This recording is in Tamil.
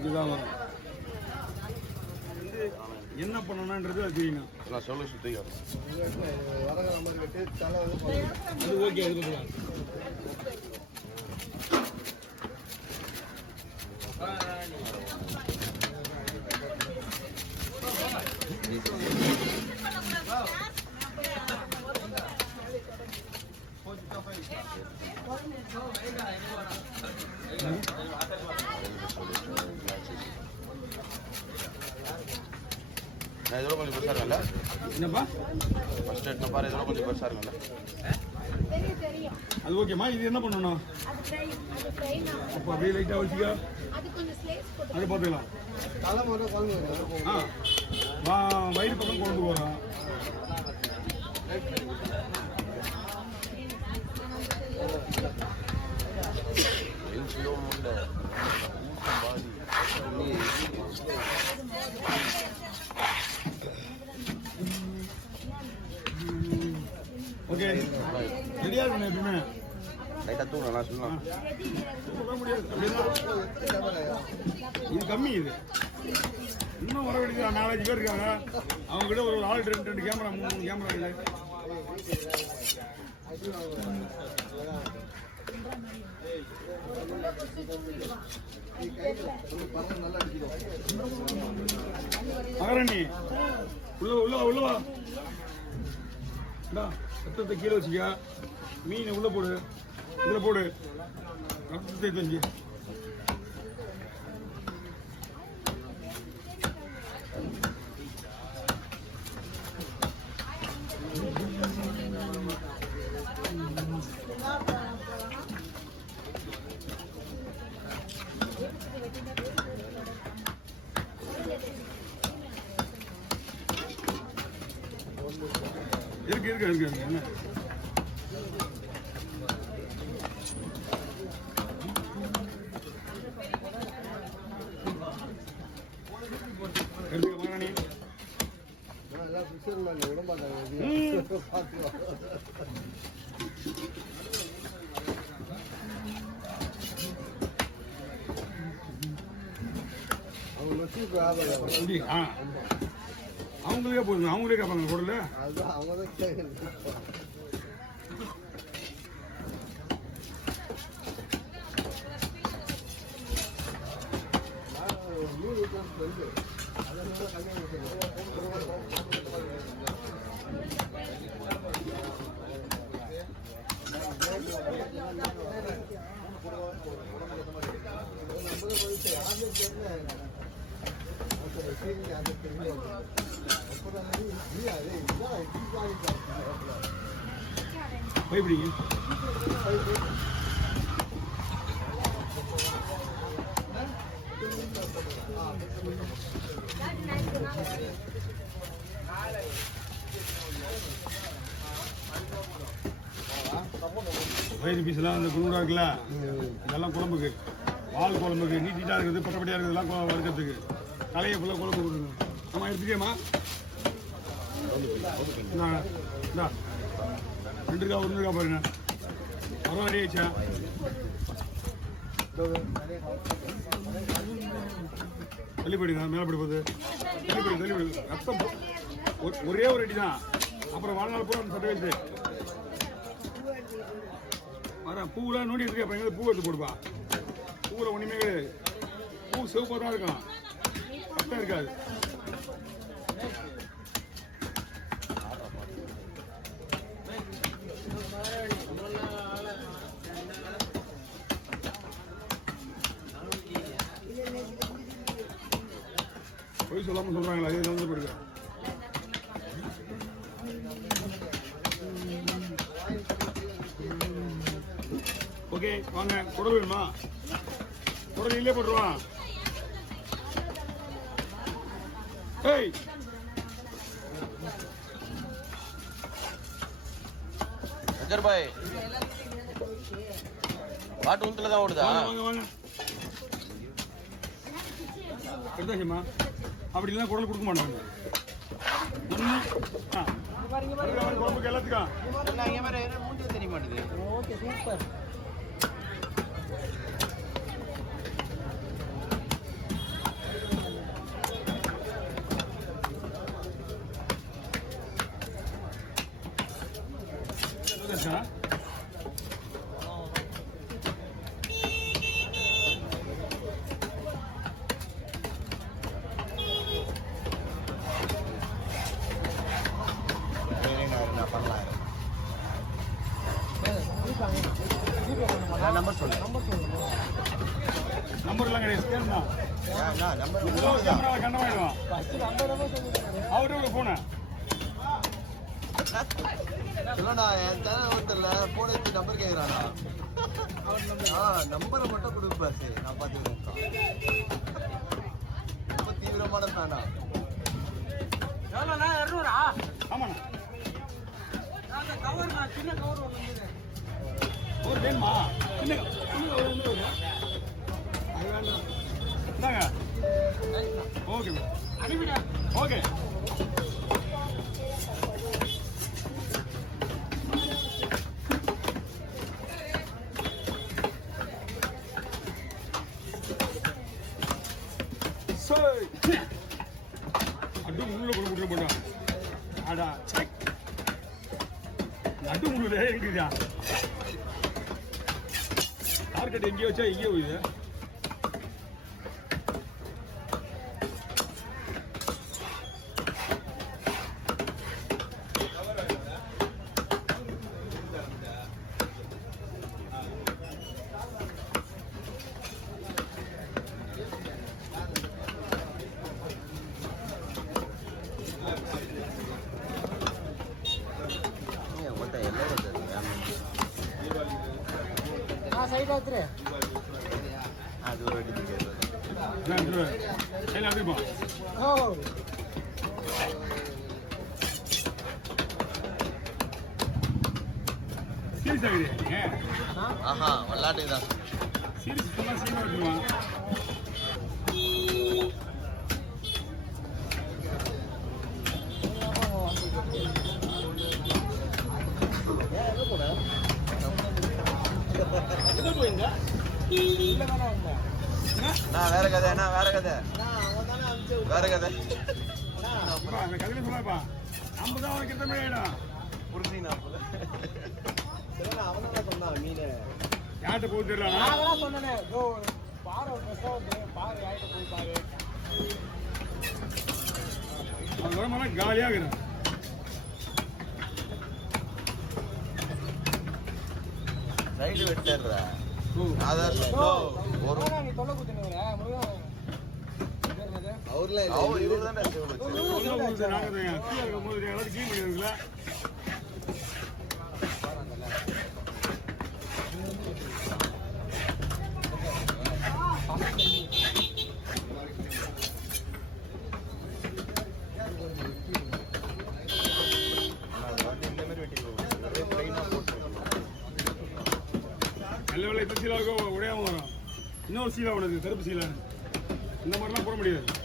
இதுதான் வரும். என்ன பண்ணணும்ன்றது அது தெரியணும். நான் சொல்ல சுற்றி அது ஓகே. அது பண்ணுவாங்க. நான் இதோட கொஞ்சம் பெருசாக இருக்கேன்ல. என்னப்பா ஃபர்ஸ்ட் எடுத்து பாரு, இதோட கொஞ்சம் பெருசாக இருக்கும்ல. அது ஓகேம்மா. இது என்ன பண்ணணும்? அப்போ அப்படியே லைட்டாக வச்சுக்க. அது பார்த்துக்கலாம். வயிறு பக்கம் கொண்டு போகிறோம். ஓகே, ரெடியா இருக்கணும் எப்பயுமே. லைட்டாக தூங்க நான் சொல்லலாம். சொல்ல முடியாது. இது கம்மி. இது இன்னும் வர வேண்டியது 4-5 பேர் இருக்காங்க. அவங்க கிட்ட ஒரு ஆள் 2 கேமரா 3 கேமரா இல்லை. மகரணி உள்ளவா ரத்தத்தை கீழே வச்சுக்க. மீன் உள்ள போடு. இதுல போடு. ரத்தத்தை தஞ்சி இருக்கு. என்ன எடுத்துக்க மகராணி. அவங்களே போதுங்க. அவங்களே கேட்பாங்க குடல. பயப்படிங்க. வயிறு பீஸ்லாம் அந்த குழுடா இருக்குல்ல, இதெல்லாம் குழம்புக்கு. வால் குழம்புக்கு நீட்டா இருக்குது, பட்டப்படியா இருக்குது, எல்லாம் வறுக்கிறதுக்கு. தலையை ஃபுல்லாக குழம்பு கொடுக்கணும். ஆமா, எடுத்துக்கேம்மா. 2 இருக்கா 1 இருக்கா பாருங்க. அவ்வளோ ரெடி ஆயிடுச்சா? தள்ளிப்படிங்க. மேலப்படி போகுது. தள்ளிப்படி. ரத்தம் ஒரே ஒரு அடி தான். அப்புறம் வாழ்நாள் பூரா அந்த சட்டை வச்சு வர பூவெல்லாம் நோண்டி இருக்கு. அப்புறம் பூ எடுத்து போடுப்பா. பூவில் ஒன்றுமே கிடையாது. பூ சிவப்பாக தான் இருக்கும், கரெக்டாக இருக்காது. பொய் சொல்லாமல் சொல்கிறாங்களா? அதே வந்து போடுங்க. ஓகே வாங்க. குடல் வேணுமா? குடல் இல்லே போட்டுருவான். ஏய் பாய், பாட்டு ஊத்துல தான் ஓடுதா? வாங்க வாங்க. எடுத்தாச்சுமா. அப்படி இல்லைன்னா குடல் கொடுக்க மாட்டாங்க. குழம்புக்கு எல்லாத்துக்கும் மூஞ்சி தெரிய மாட்டேது. Okay, super. ஆச்சா நம்பர் சொல்லு நம்பர்லாம் கிடையாது ஸ்கேன் தான் கேமரா கண்டமாயிடுவான் அவரே ஒரு போன இல்லண்ணா என் சேனல் ஒருத்தர்ல போன் வச்சு நம்பர் கேட்குறானா நம்பரை மட்டும் கொடுப்பா சரி நான் பார்த்துக்கிறேன் ரொம்ப தீவிரமான ஃபேனா ஆமாண்ணா ஒரு வேணுமா சின்ன இந்தாங்க ஓகே ஓகே அட்டு முள்ள கூட விட்டு போட்டா அடா அட்டு முள்ளே இருக்குதா டார்கெட் எங்கேயோ வச்சா எங்கேயோ போகுது ಸೈಡ್ ಹಾಕ್ರಿ அது ஒரு அடி சீரியஸ் ஆகுது ஆஹா விளாட்டுக்கு தான் சீரியஸ் சொன்னா சீரியஸா விட்டுருவான் நான் வேற கதை என்ன வேற கதை வேற கதை அந்த கதையில சொல்லாப்பா நம்ம தான் அவனுக்கு எந்த மாதிரி ஆயிடும் புரிஞ்சுனா அவன் சொன்னான் மீன் யார்கிட்ட போக தெரியல நான் சொன்னேனே பாரு பாரு ஆயிட்டு போய் பாரு அவன் வரமானா காலியாக இருக்கிறான் சைடு வெட்டறா ஓ அதான் ஒரு நீ தொல்லை குத்துனவரே முருகன் அவர் இவர்தான் வச்சு நாங்க கீழே இருக்கும்போது எல்லாரும் கீழ் பண்ணிருக்கல நல்ல வேலை இந்த சீலாவுக்கு உடையாம வரும் இன்னொரு சீலா உனக்கு கருப்பு சீலா இந்த மாதிரிலாம் போட முடியாது